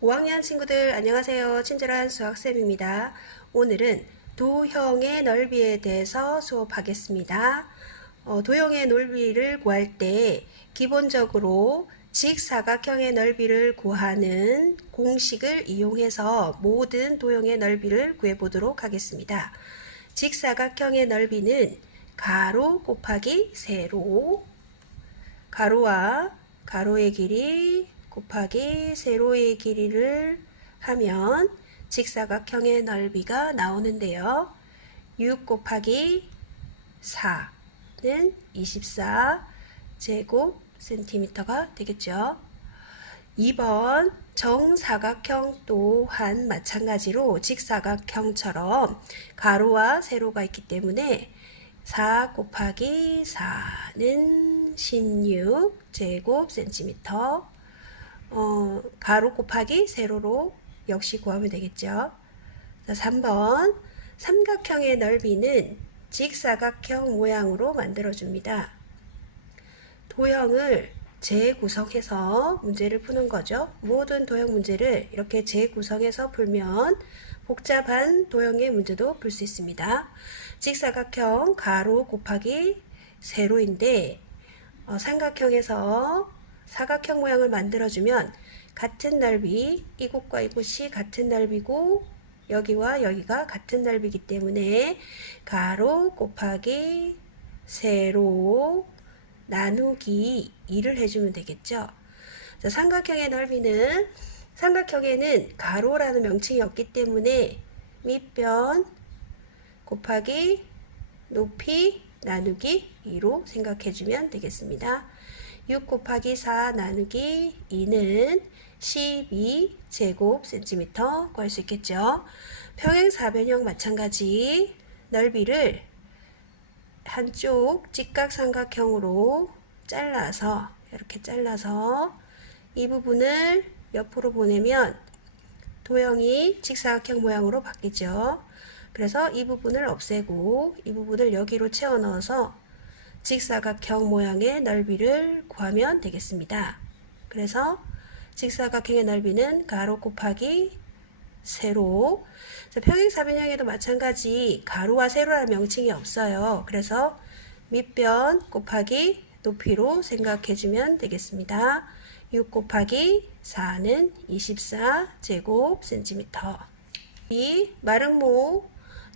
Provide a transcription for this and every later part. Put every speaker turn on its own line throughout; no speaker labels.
5학년 친구들 안녕하세요. 친절한 수학쌤입니다. 오늘은 도형의 넓이에 대해서 수업하겠습니다. 어, 도형의 넓이를 구할 때 기본적으로 직사각형의 넓이를 구하는 공식을 이용해서 모든 도형의 넓이를 구해 보도록 하겠습니다. 직사각형의 넓이는 가로 곱하기 세로 가로와 가로의 길이 곱하기 세로의 길이를 하면 직사각형의 넓이가 나오는데요. 6 곱하기 4는 24 제곱 센티미터가 되겠죠. 2번 정사각형 또한 마찬가지로 직사각형처럼 가로와 세로가 있기 때문에 4 곱하기 4는 16 제곱 센티미터 어, 가로 곱하기 세로로 역시 구하면 되겠죠. 자, 3번 삼각형의 넓이는 직사각형 모양으로 만들어줍니다. 도형을 재구성해서 문제를 푸는 거죠. 모든 도형 문제를 이렇게 재구성해서 풀면 복잡한 도형의 문제도 풀 수 있습니다. 직사각형 가로 곱하기 세로인데 어, 삼각형에서 사각형 모양을 만들어주면 같은 넓이 이곳과 이곳이 같은 넓이고 여기와 여기가 같은 넓이기 때문에 가로 곱하기 세로 나누기 2를 해주면 되겠죠. 자, 삼각형의 넓이는 삼각형에는 가로라는 명칭이 없기 때문에 밑변 곱하기 높이 나누기 2로 생각해주면 되겠습니다. 6 곱하기 4 나누기 2는 12 제곱 센티미터 구할 수 있겠죠. 평행 사변형 마찬가지 넓이를 한쪽 직각삼각형으로 잘라서 이렇게 잘라서 이 부분을 옆으로 보내면 도형이 직사각형 모양으로 바뀌죠. 그래서 이 부분을 없애고 이 부분을 여기로 채워 넣어서 직사각형 모양의 넓이를 구하면 되겠습니다. 그래서 직사각형의 넓이는 가로 곱하기 세로 평행사변형에도 마찬가지 가로와 세로라는 명칭이 없어요. 그래서 밑변 곱하기 높이로 생각해주면 되겠습니다. 6 곱하기 4는 24 제곱 센티미터 이 마름모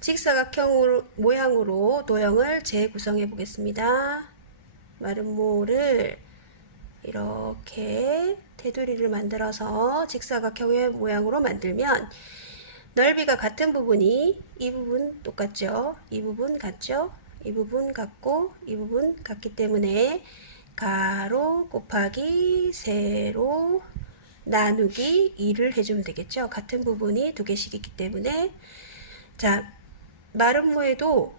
직사각형 모양으로 도형을 재구성해 보겠습니다. 마름모를 이렇게 테두리를 만들어서 직사각형의 모양으로 만들면 넓이가 같은 부분이 이 부분 똑같죠? 이 부분 같죠? 이 부분 같고 이 부분 같기 때문에 가로 곱하기 세로 나누기 2를 해주면 되겠죠? 같은 부분이 두 개씩 있기 때문에 자 마름모에도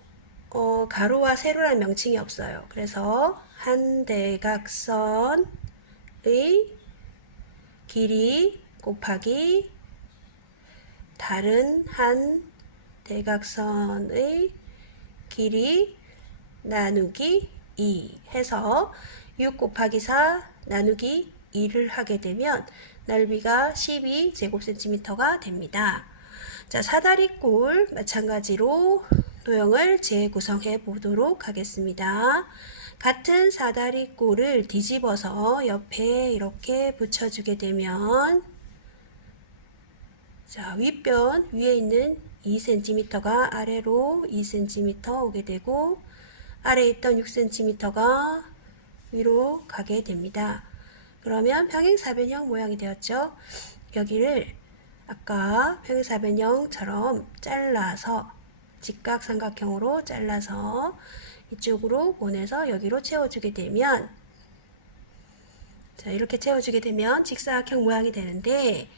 어, 가로와 세로라는 명칭이 없어요. 그래서 한 대각선의 길이 곱하기 다른 한 대각선의 길이 나누기 2 해서 6 곱하기 4 나누기 2를 하게 되면 넓이가 12 제곱센티미터가 됩니다. 자, 사다리꼴 마찬가지로 도형을 재구성해 보도록 하겠습니다. 같은 사다리꼴을 뒤집어서 옆에 이렇게 붙여주게 되면 자, 윗변 위에 있는 2cm가 아래로 2cm 오게 되고 아래에 있던 6cm가 위로 가게 됩니다. 그러면 평행사변형 모양이 되었죠. 여기를 아까 평행사변형처럼 잘라서 직각삼각형으로 잘라서 이쪽으로 보내서 여기로 채워주게 되면 자 이렇게 채워주게 되면 직사각형 모양이 되는데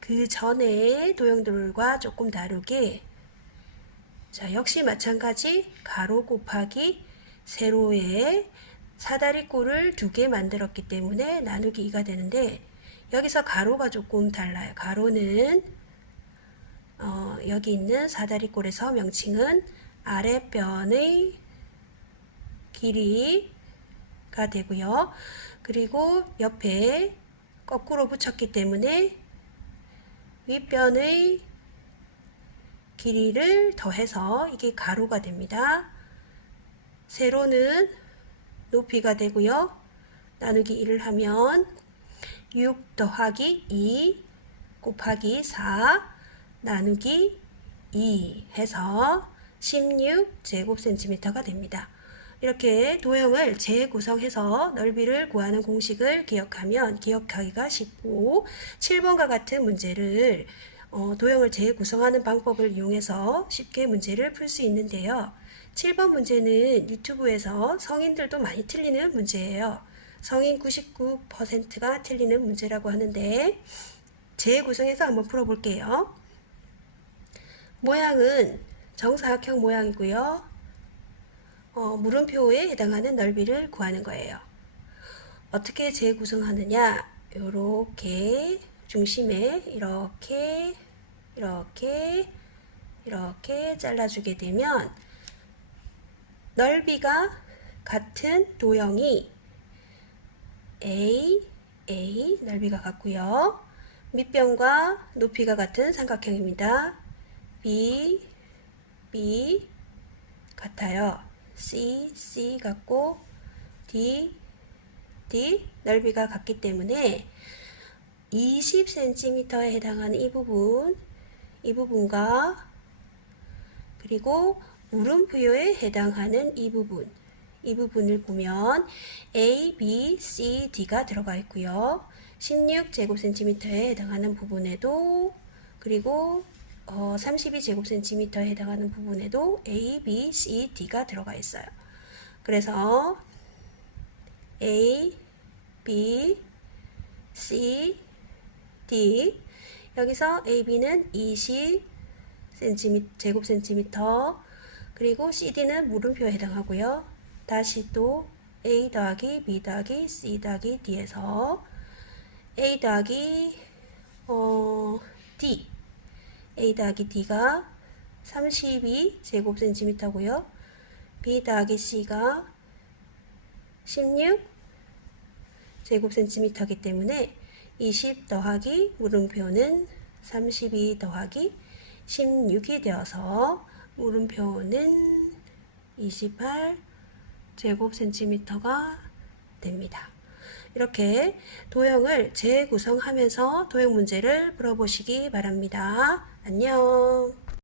그 전에 도형들과 조금 다르게 자 역시 마찬가지 가로 곱하기 세로에 사다리꼴을 두 개 만들었기 때문에 나누기 2가 되는데 여기서 가로가 조금 달라요. 가로는 어, 여기 있는 사다리꼴에서 명칭은 아랫변의 길이가 되고요. 그리고 옆에 거꾸로 붙였기 때문에 윗변의 길이를 더해서 이게 가로가 됩니다. 세로는 높이가 되고요. 나누기 1을 하면 6 더하기 2 곱하기 4 나누기 2 해서 16 제곱센티미터가 됩니다. 이렇게 도형을 재구성해서 넓이를 구하는 공식을 기억하면 기억하기가 쉽고 7번과 같은 문제를 어, 도형을 재구성하는 방법을 이용해서 쉽게 문제를 풀 수 있는데요. 7번 문제는 유튜브에서 성인들도 많이 틀리는 문제예요. 성인 99%가 틀리는 문제라고 하는데 재구성해서 한번 풀어볼게요. 모양은 정사각형 모양이고요. 어, 물음표에 해당하는 넓이를 구하는 거예요. 어떻게 재구성하느냐? 이렇게 중심에 이렇게 이렇게 이렇게 잘라주게 되면 넓이가 같은 도형이 A, A 넓이가 같고요. 밑변과 높이가 같은 삼각형입니다. B, B 같아요. C, C 같고 D, D 넓이가 같기 때문에 20cm에 해당하는 이 부분, 이 부분과 그리고 물음표에 해당하는 이 부분, 이 부분을 보면 A, B, C, D가 들어가 있고요. 16제곱센티미터에 해당하는 부분에도 그리고 어, 32제곱센티미터에 해당하는 부분에도 A, B, C, D가 들어가 있어요. 그래서 A, B, C, D 여기서 A, B는 20 제곱센티미터 그리고 CD는 물음표에 해당하고요. 다시 또 A 더하기 B 더하기 C 더하기 D에서 A 더하기 어, D A 더하기 D가 32 제곱 센티미터고요. B 더하기 C가 16 제곱 센티미터이기 때문에 20 더하기 물음표는 32 더하기 16이 되어서 물음표는 28 제곱센티미터가 됩니다. 이렇게 도형을 재구성하면서 도형 문제를 풀어보시기 바랍니다. 안녕.